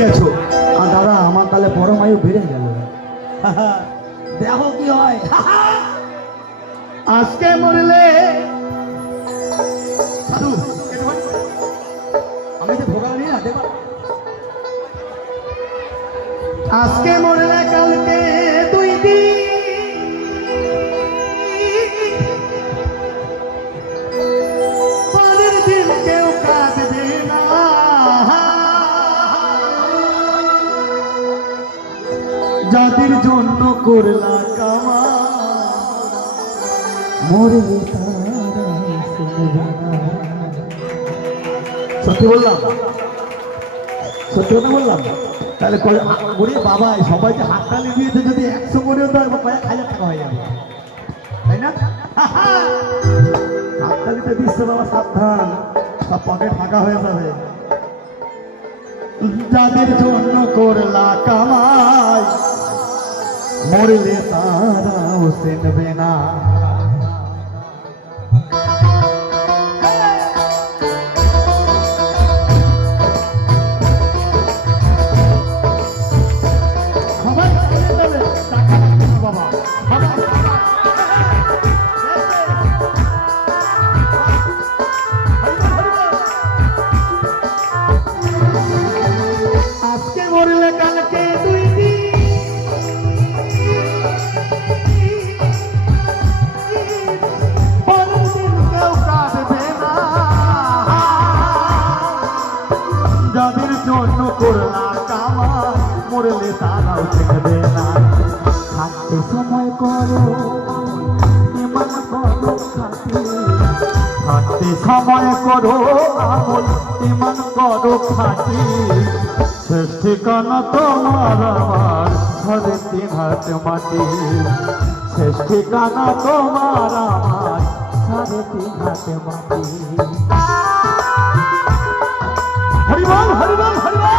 গেছো। আর দাদা আমার তাহলে পরমায়ু বেড়ে গেল। দেখো কি হয়। আজকে মরলে সাধু আমি যে ভোগাল নিয়ে না দেখো, আজকে মরলে কালকে 2 দিন, পরের দিন কেউ কাঁদবে না। যাদের জন্য করলা কামা মরলে তারা শুনবে না। সত্যি বললাম, সত্যি কথা বললাম। তাহলে বলি বাবা সবাই যে হাততালি দিয়েছে, যদি 100 করেও তো কয়েক হাজার টাকা হয়ে যাবে, তাই না? হাততালিতে দিচ্ছে বাবা, সাবধান, সব পকেট ফাঁকা হয়ে যাবে। যাদের জন্য করলা কামাই মরলে তারাও চিনবে না। আজকে মরলে কালকে 2 দিন, পরের দিন কেউ কাঁদবে না। যাদের জন্য করলা কামাই মরলে তারাও চিনবে না। থাকতে সময় করো ইমান করো খাতে, থাকতে সময় করো আমল ইমান করো খাতে। শেষ ঠিকানা তোমার আমার ঘরে 3 হাত মাটি, শেষ ঠিকানা তোমার আমার ঘরে 3 হাত মাটি। হরিবল হরিবল হরিবল।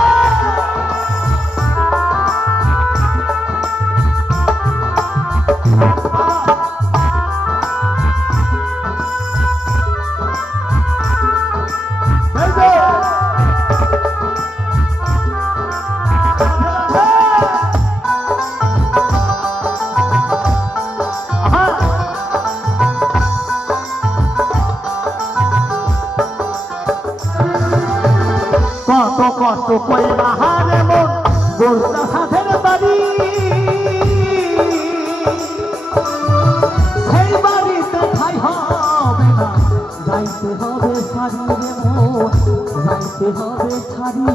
কত কষ্ট কইরা হারে মন গোলটা সাথের বাড়ি, সেই বাড়িতে ঠাই হবে না, যাইতে হবে ছাড়ি রে মন, যাইতে হবে ছাড়ি।